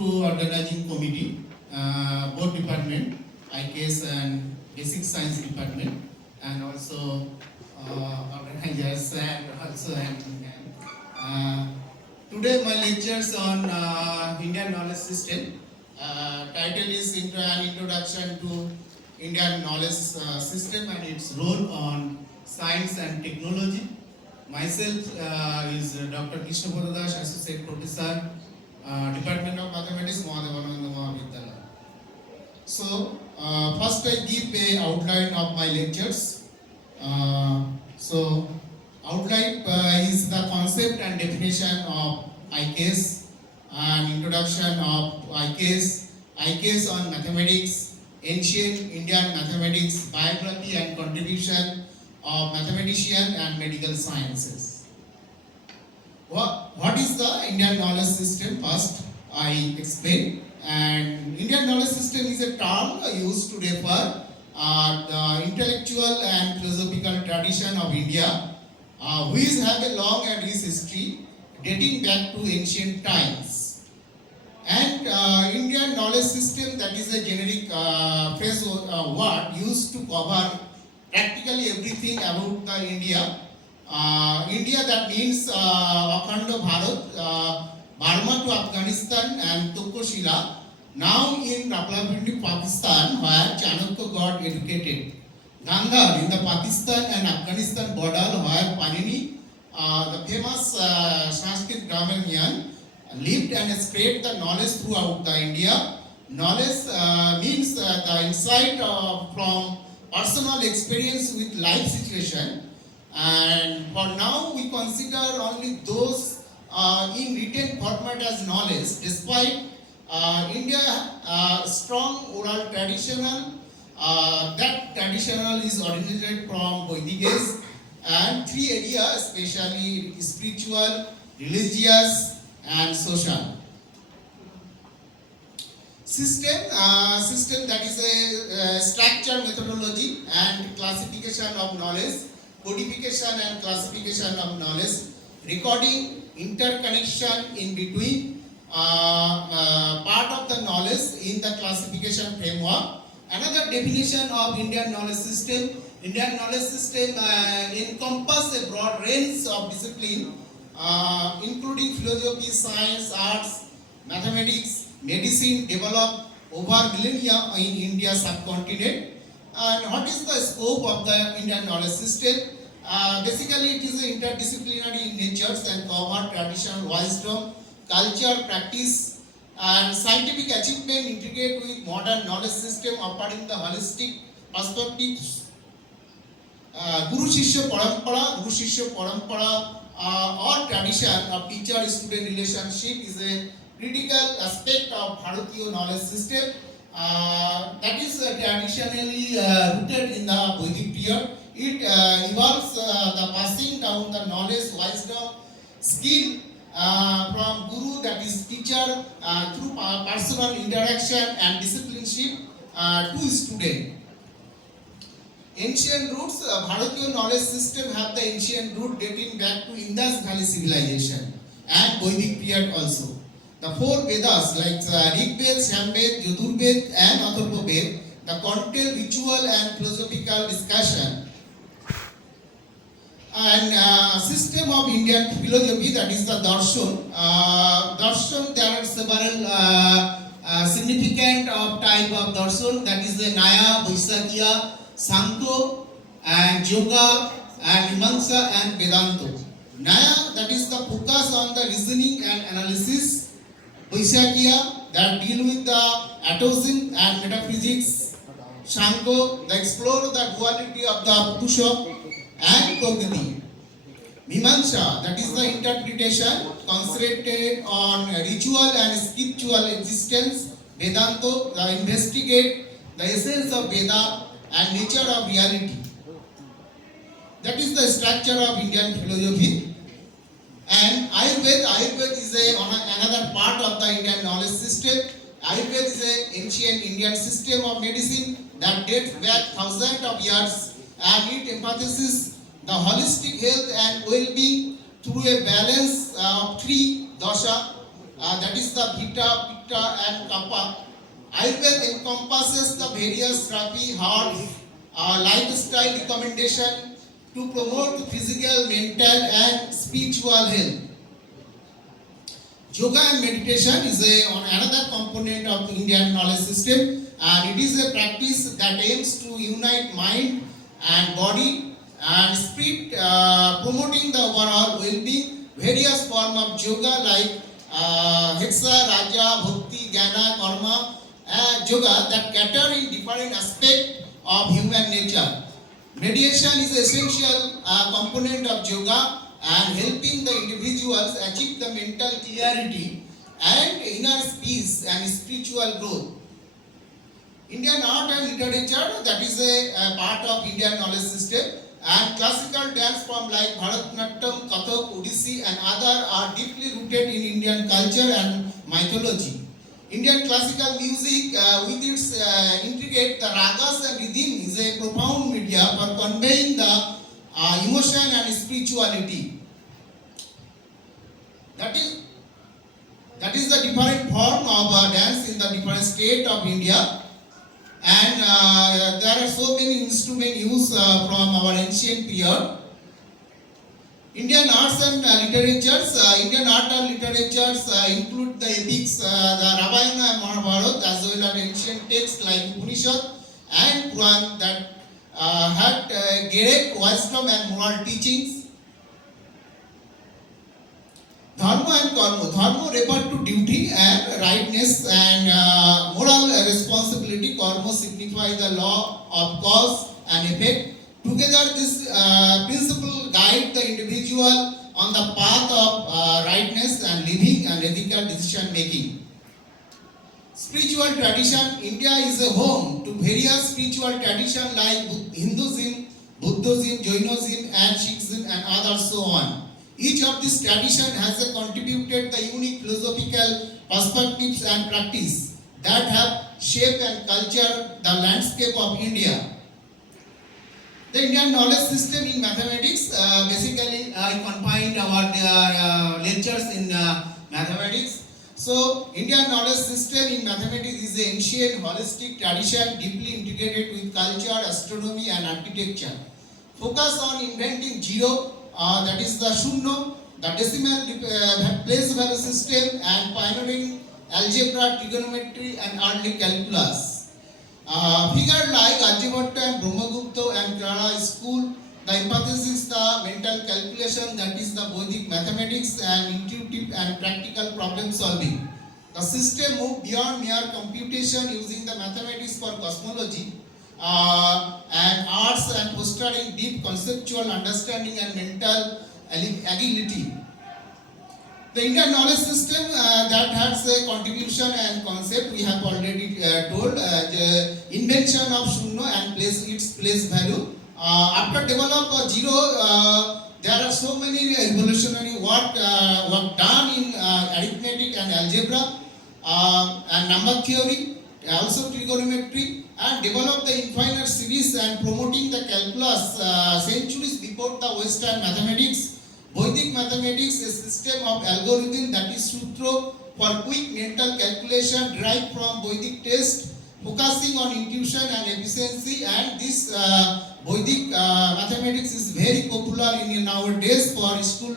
through organizing committee, both department, IKS and Basic Science department, and also organizers and also today my lectures on Indian knowledge system. Title is an introduction to Indian knowledge system and its role on science and technology. Myself is Dr. Krishna, Associate Professor, Department of Mathematics, Mahadevananda Mahavidyalaya. So, first I give a outline of my lectures. Outline is the concept and definition of IKS, and introduction of IKS on mathematics, ancient Indian mathematics, biography and contribution of mathematician and medical sciences. What is the Indian knowledge system? First, I explain. And Indian knowledge system is a term used to refer the intellectual and philosophical tradition of India, which have a long and rich history dating back to ancient times. And Indian knowledge system, that is a generic phrase or word used to cover practically everything about the India. India, that means Akhanda Bharat, Burma to Afghanistan and Tokoshila, now in Rawalpindi, Pakistan, where Chanakya got educated. Gandhar in the Pakistan and Afghanistan border, where Panini, the famous Sanskrit grammarian, lived and spread the knowledge throughout the India. Knowledge means the insight from personal experience with life situation, and for now we consider only those in written format as knowledge, despite India strong oral traditional. That traditional is originated from Vedic age, and three areas, especially spiritual, religious and social. System that is a structure, methodology and classification of knowledge, codification and classification of knowledge, recording, interconnection in between part of the knowledge in the classification framework. Another definition of Indian knowledge system. Indian knowledge system encompasses a broad range of discipline, including philosophy, science, arts, mathematics, medicine, developed over millennia in India subcontinent. And what is the scope of the Indian knowledge system? Basically, it is interdisciplinary in nature and cover traditional wisdom, culture, practice, and scientific achievement integrate with modern knowledge system, offering the holistic perspectives. Guru Shishya Parampara or tradition of teacher-student relationship is a critical aspect of Bharatiya knowledge system. That is traditionally rooted in the Vedic period. It involves the passing down the knowledge, wisdom, skill from guru, that is teacher, through personal interaction and discipleship to student. Ancient roots, Bharatiya knowledge system have the ancient root dating back to Indus Valley civilization and Vedic period also. The four Vedas like Rig Ved, Sam Ved, Yadur Ved and Atharva Ved, the content, ritual and philosophical discussion. And system of Indian philosophy, that is the darshan. Darshan, there are several significant type of darshan, that is the Nyaya, Vaishakya, Sankhya and Yoga and Mimamsa and Vedanta. Nyaya, that is the focus on the reasoning and analysis. Vaishakya, that deal with the atomism and metaphysics. Sankhya, that explore the duality of the Purusha and Prakriti. Mimamsa, that is the interpretation concentrated on ritual and spiritual existence. Vedanta, the investigate the essence of Veda and nature of reality. That is the structure of Indian philosophy. And Ayurveda is another part of the Indian knowledge system. Ayurveda is an ancient Indian system of medicine that dates back thousands of years, and it emphasizes the holistic health and well-being through a balance of three dosha, that is the Vita, Pitta and Kappa. Ayurveda encompasses the various therapy, herbs, lifestyle recommendation to promote physical, mental and spiritual health. Yoga and meditation is another component of the Indian knowledge system, and it is a practice that aims to unite mind and body and spirit, promoting the overall well-being. Various forms of yoga like Hexa, Raja, Bhakti, Jnana, Karma, yoga that cater in different aspects of human nature. Meditation is an essential component of yoga and helping the individuals achieve the mental clarity and inner peace and spiritual growth. Indian art and literature, that is a part of Indian knowledge system, and classical dance form like Bharatanatyam, Kathak, Odissi and other are deeply rooted in Indian culture and mythology. Indian classical music with its intricate the ragas and rhythm is a profound media for conveying the emotion and spirituality. That is the different form of dance in the different state of India, and there are so many instruments used from our ancient period. Indian arts and literatures. Indian art and literatures include the epics, the Ramayana and Mahabharata, as well as ancient texts like Upanishad and Puran that had direct wisdom and moral teachings. Dharma and karma. Dharma refer to duty and rightness and moral responsibility. Karma signify the law of cause and effect. Together, this principle guide the individual on the path of rightness and living and ethical decision making. Spiritual tradition. India is a home to various spiritual traditions like Hinduism, Buddhism, Jainism and Sikhism and others so on. Each of these traditions has contributed the unique philosophical perspectives and practice that have shaped and cultured the landscape of India. The Indian knowledge system in mathematics, basically I combined our lectures in mathematics. So Indian knowledge system in mathematics is an ancient holistic tradition deeply integrated with culture, astronomy and architecture. Focus on inventing zero, that is the Shunno, the decimal place value system and pioneering algebra, trigonometry and early calculus. Figure like Aryabhatta and Brahmagupta and Kerala school, the emphasis is the mental calculation, that is the Vedic mathematics and intuitive and practical problem solving. The system moved beyond mere computation using the mathematics for cosmology and arts and fostering deep conceptual understanding and mental agility. The Indian knowledge system that has a contribution and concept we have already told. The invention of Shunno and its place value. After develop zero, there are so many revolutionary work done in arithmetic and algebra and number theory, also trigonometry, and develop the infinite series and promoting the calculus centuries before the Western mathematics. Vedic mathematics is a system of algorithm, that is sutra, for quick mental calculation derived from Vedic text, focusing on intuition and efficiency, and this Vedic mathematics is very popular in nowadays for school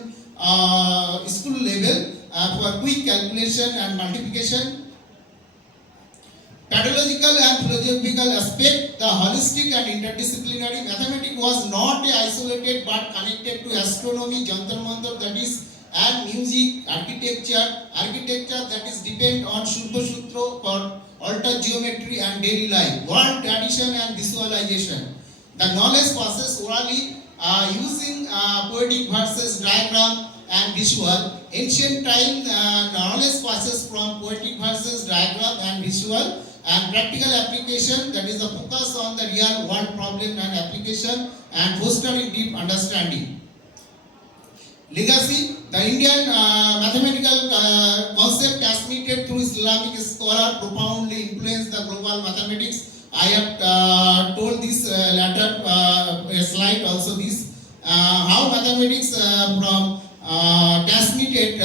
level for quick calculation and multiplication. Pedagogical and philosophical aspect, the holistic and interdisciplinary mathematics was not isolated but connected to astronomy, jantar mantar, that is, and music, architecture that is depend on Shurva Sutra for altered geometry and daily life, world tradition and visualization. The knowledge passes orally using poetic verses, diagram and visual. Ancient time knowledge passes from poetic verses, diagram and visual, and practical application, that is the focus on the real world problem and application and fostering deep understanding. Legacy, the Indian mathematical concept transmitted through Islamic scholar profoundly influenced the global mathematics. I have told this later slide also this, how mathematics from transmitted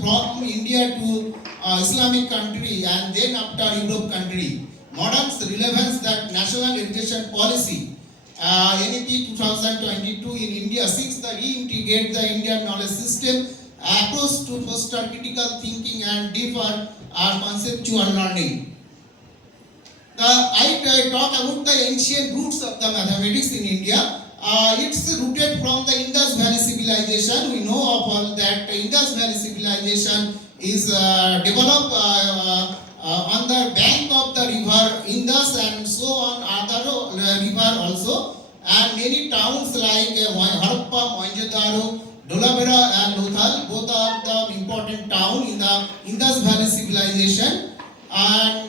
from India to Islamic country and then after Europe country. Modern relevance that national education policy NEP 2022 in India seeks to reintegrate the Indian knowledge system approach to foster critical thinking and deeper conceptual learning. I talk about the ancient roots of the mathematics in India. It's rooted from the Indus Valley civilization. We know of all that Indus Valley civilization is developed on the bank of the river Indus and so on other river also. And many towns like Harappa, Mohenjo-daro, Dolabera and Lothal, both are the important town in the Indus Valley civilization. And